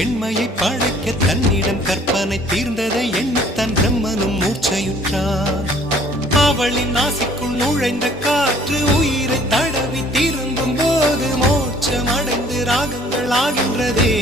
பெண்மையை படைக்க தன்னிடம் கற்பனை தீர்ந்ததை எண்ணித்தான் பிரம்மனும் மூர்ச்சையுற்றார். அவளின் நாசிக்குள் நுழைந்த காற்று உயிரை தடவி திரும்பும் போது மோட்சம் அடைந்து ராகங்கள் ஆகின்றதே.